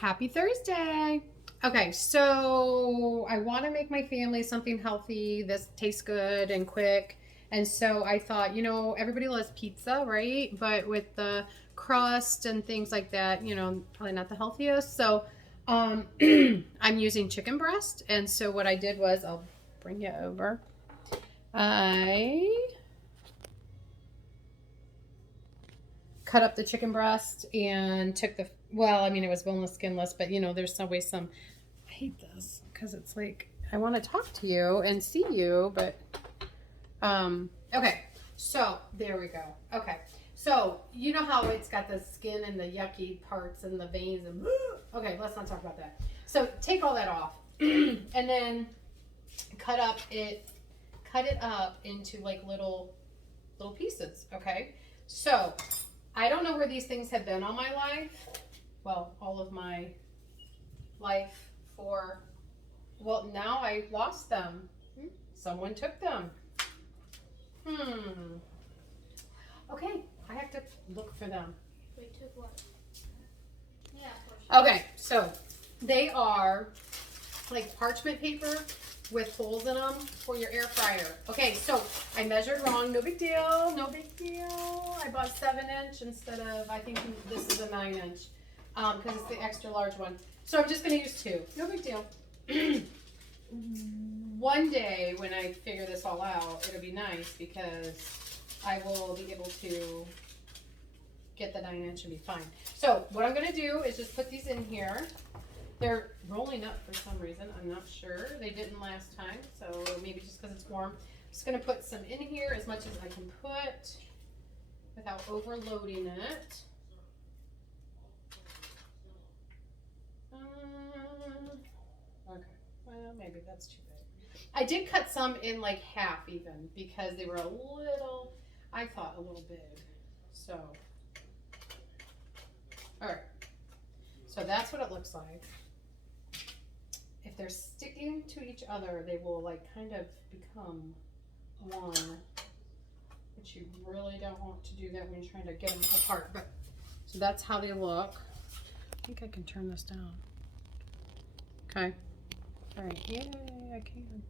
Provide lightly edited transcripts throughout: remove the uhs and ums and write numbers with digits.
Happy Thursday. Okay, so I want to make my family something healthy. This tastes good and quick. And so I thought, everybody loves pizza, right? But with the crust and things like that, probably not the healthiest. So I'm using chicken breast. And so what I did was, I'll bring you over. I cut up the chicken breast and took it was boneless, skinless, but there's always some. I hate this because it's like I want to talk to you and see you, but okay. So there we go. Okay. So you know how it's got the skin and the yucky parts and the veins and okay, let's not talk about that. So take all that off and then cut up it cut it up into like little pieces, okay? So I don't know where these things have been all my life. Well, all of my life for, well, now I lost them. Someone took them. Okay, I have to look for them. Wait, took what? Yeah, of course. Okay, so they are like parchment paper with holes in them for your air fryer. Okay, so I measured wrong. No big deal. No big deal. I bought 7-inch instead of, I think this is a 9-inch because it's the extra large one. So I'm just going to use 2. No big deal. One day when I figure this all out, it'll be nice because I will be able to get the 9-inch and be fine. So what I'm going to do is just put these in here. They're rolling up for some reason. I'm not sure. They didn't last time, so maybe just because it's warm. I'm just going to put some in here as much as I can put without overloading it. Okay, well, maybe that's too big. I did cut some in like half even because they were a little, I thought a little big. So, all right. So that's what it looks like. If they're sticking to each other, they will like kind of become one, but you really don't want to do that when you're trying to get them apart. But so that's how they look. I think I can turn this down. Okay. All right. Yay, I can.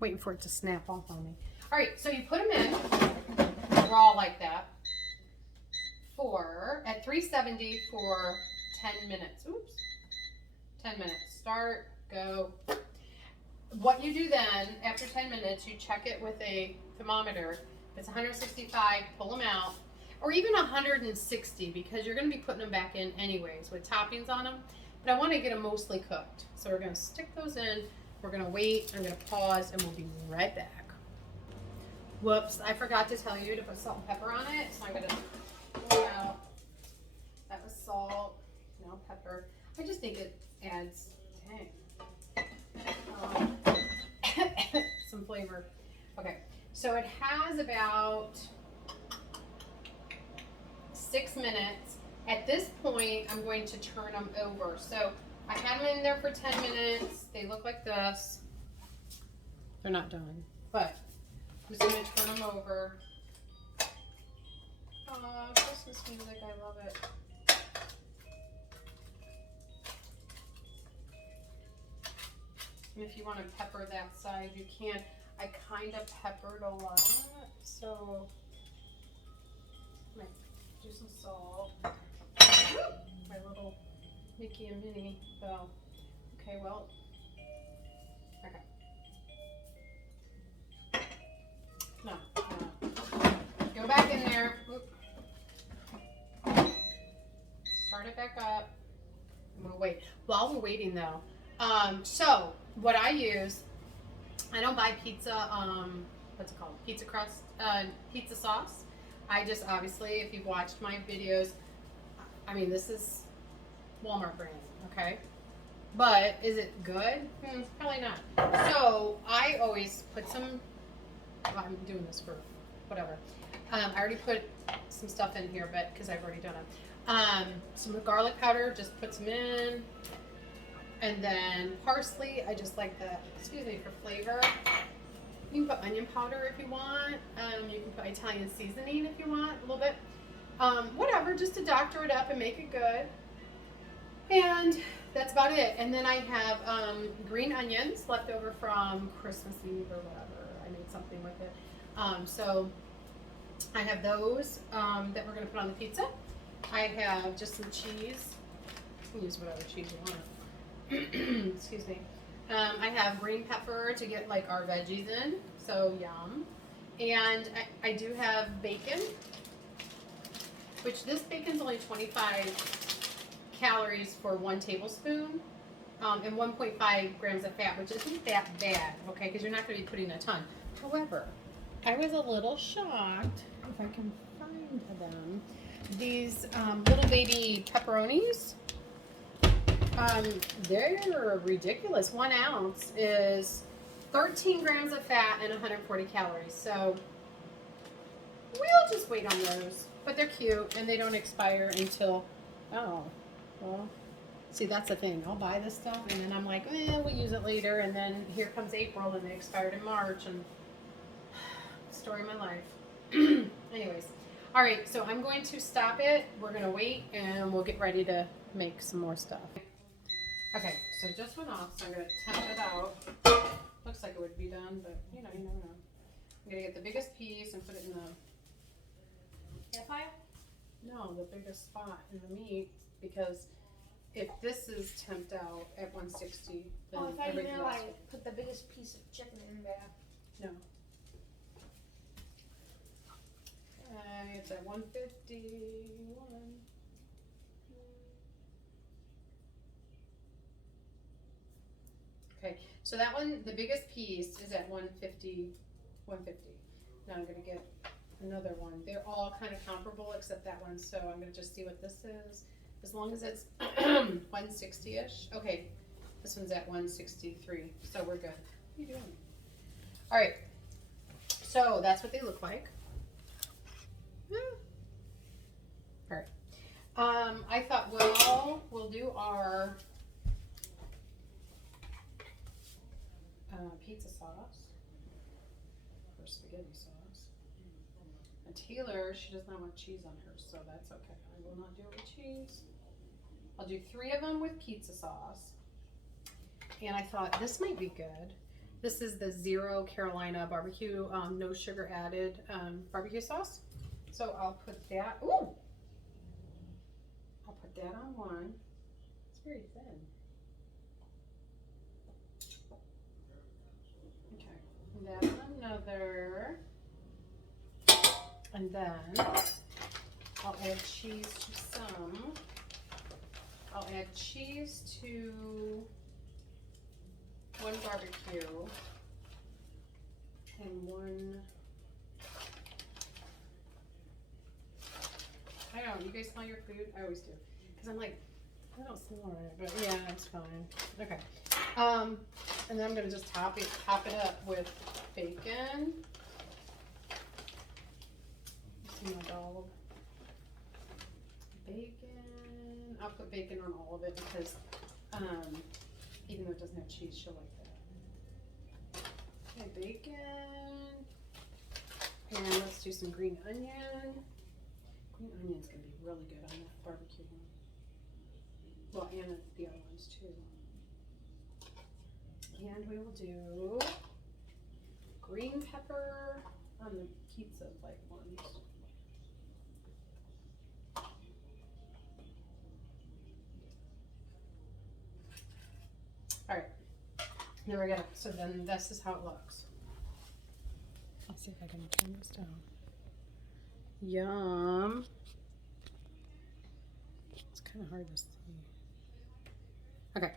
Waiting for it to snap off on me. All right. So you put them in raw like that at 370 for 10 minutes. Oops. 10 minutes. Start, go. What you do then, after 10 minutes, you check it with a thermometer. If it's 165, pull them out. Or even 160 because you're going to be putting them back in anyways with toppings on them. But I want to get them mostly cooked. So we're going to stick those in. We're going to wait. I'm going to pause and we'll be right back. Whoops, I forgot to tell you to put salt and pepper on it. So I'm going to pull it out. That was salt, now pepper. I just think it adds some flavor. Okay, so it has about 6 minutes. At this point, I'm going to turn them over. So I had them in there for 10 minutes. They look like this. They're not done, but I'm just going to turn them over. Oh, Christmas music, I love it. And if you want to pepper that side, you can. I kind of peppered a lot, so I might do some salt. My little Mickey and Minnie bell. Okay, well, okay. No. Go back in there. Oop. Start it back up. I'm gonna wait. While we're waiting though, so what I use, I don't buy pizza, what's it called? Pizza crust, pizza sauce. I just, obviously, if you've watched my videos, I mean, this is Walmart brand, okay? But is it good? Probably not. So I always put some, well, I'm doing this for whatever. I already put some stuff in here, but because I've already done it. Some garlic powder, just put some in. And then parsley, I just like the, for flavor. You can put onion powder if you want. You can put Italian seasoning if you want, a little bit. Whatever, just to doctor it up and make it good. And that's about it. And then I have green onions left over from Christmas Eve or whatever. I made something with it. So I have those that we're going to put on the pizza. I have just some cheese. You can use whatever cheese you want. Excuse me. I have green pepper to get like our veggies in. So yum. And I do have bacon, which this bacon's only 25 calories for 1 tablespoon, and 1.5 grams of fat, which isn't that bad, okay, because you're not going to be putting a ton. However, I was a little shocked, if I can find them, these little baby pepperonis, they're ridiculous. 1 ounce is 13 grams of fat and 140 calories, so we'll just wait on those. But they're cute, and they don't expire until, oh, well, see, that's the thing. I'll buy this stuff, and then I'm like, we'll use it later, and then here comes April, and they expired in March, and story of my life. Anyways, all right, so I'm going to stop it. We're going to wait, and we'll get ready to make some more stuff. Okay, so it just went off, so I'm going to tap it out. Looks like it would be done, but, you never know. I'm going to get the biggest piece and put it in the... Air fryer? No, the biggest spot in the meat, because if this is temped out at 160, then Oh, I thought you everything meant else. like put the biggest piece of chicken in there. No. It's at 151. Okay, so that one, the biggest piece is at 150. Now I'm gonna get another one. They're all kind of comparable except that one, so I'm gonna just see what this is. As long as it's 160-ish. Okay, this one's at 163, so we're good. What are you doing? All right, so that's what they look like. All right. I thought, well, we'll do our pizza sauce or spaghetti sauce. And Taylor, she does not want cheese on hers, so that's okay. I will not do it with cheese. I'll do 3 of them with pizza sauce. And I thought this might be good. This is the Zero Carolina barbecue, no sugar added barbecue sauce. So I'll put that. Ooh! I'll put that on one. It's very thin. Okay, and that on another. And then I'll add cheese to some. I'll add cheese to 1 barbecue and 1. I don't know, you guys smell your food? I always do. Because I'm like, I don't smell it, but yeah, it's fine. Okay. And then I'm gonna just top it up with bacon. See my dog. Bacon. I'll put bacon on all of it because even though it doesn't have cheese, she'll like that. Okay, bacon. And let's do some green onion. Green onion's gonna be really good on that barbecue one. Well, and the other ones too. And we will do green pepper on the pizza like ones. All right, there we go. So then this is how it looks. Let's see if I can turn this down. Yum. It's kind of hard to see. Okay.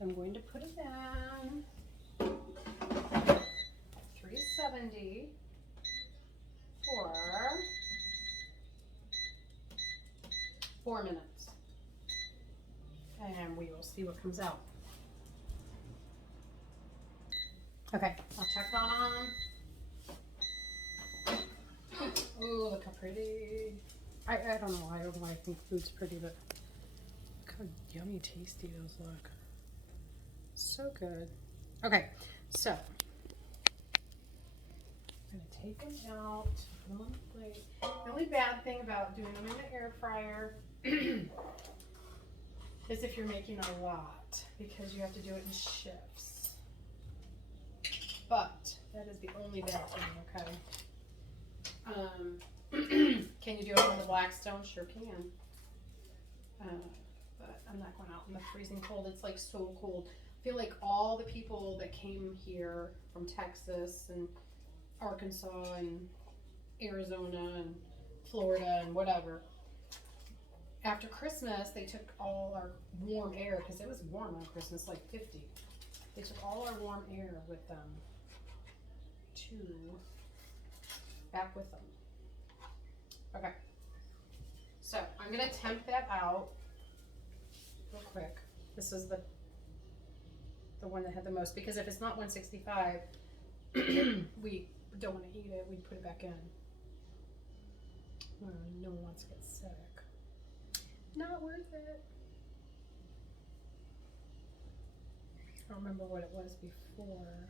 I'm going to put it down. 370 for 4 minutes. And we will see what comes out. Okay, I'll check it on. Oh, look how pretty. I don't know why I think food's pretty, but look how yummy tasty those look. So good. Okay, so I'm gonna take them out. put them on the plate. The only bad thing about doing them in the air fryer is if you're making a lot, because you have to do it in shifts. But that is the only bad thing, okay? Can you do it on the Blackstone? Sure can. But I'm not going out in the freezing cold. It's like so cold. I feel like all the people that came here from Texas and Arkansas and Arizona and Florida and whatever, after Christmas they took all our warm air, because it was warm on Christmas, like 50. They took all our warm air with them back with them. Okay, so I'm gonna temp that out real quick. This is the one that had the most, because if it's not 165, we don't want to eat it. We put it back in. No one wants to get sick. Not worth it. I don't remember what it was before.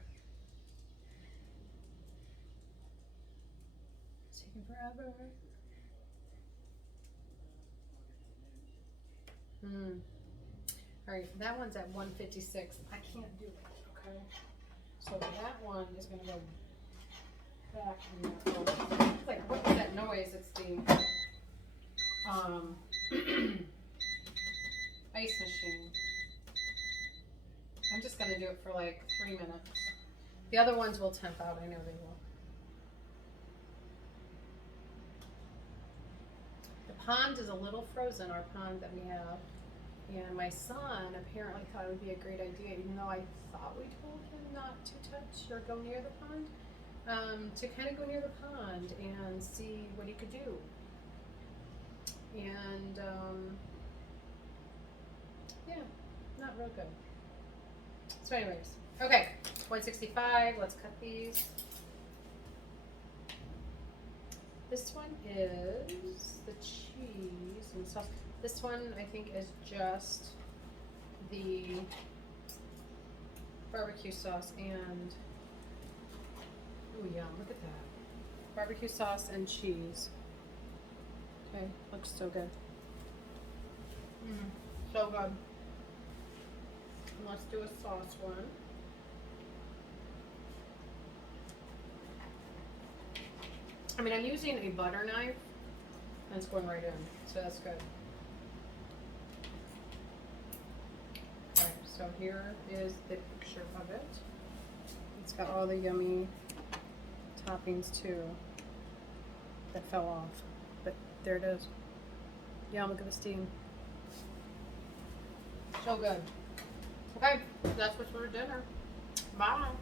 It's taking forever. Alright, that one's at 156. I can't do it, okay? So that one is going to go back in there. It's like, what was that noise? It's the ice machine. I'm just going to do it for like 3 minutes. The other ones will temp out. I know they will. The pond is a little frozen, our pond that we have. And my son apparently thought it would be a great idea, even though I thought we told him not to touch or go near the pond, to kind of go near the pond and see what he could do. And yeah, not real good. So anyways, okay, 165, let's cut these. This one is the cheese and sauce. This one I think is just the barbecue sauce and, oh yeah, look at that. Barbecue sauce and cheese. Okay, looks so good. So good. And let's do a sauce one. I mean, I'm using a butter knife and it's going right in, so that's good. Alright, so here is the picture of it. It's got all the yummy toppings too that fell off, but there it is. Yeah, look at the steam. So good. Okay, that's what's for dinner. Bye.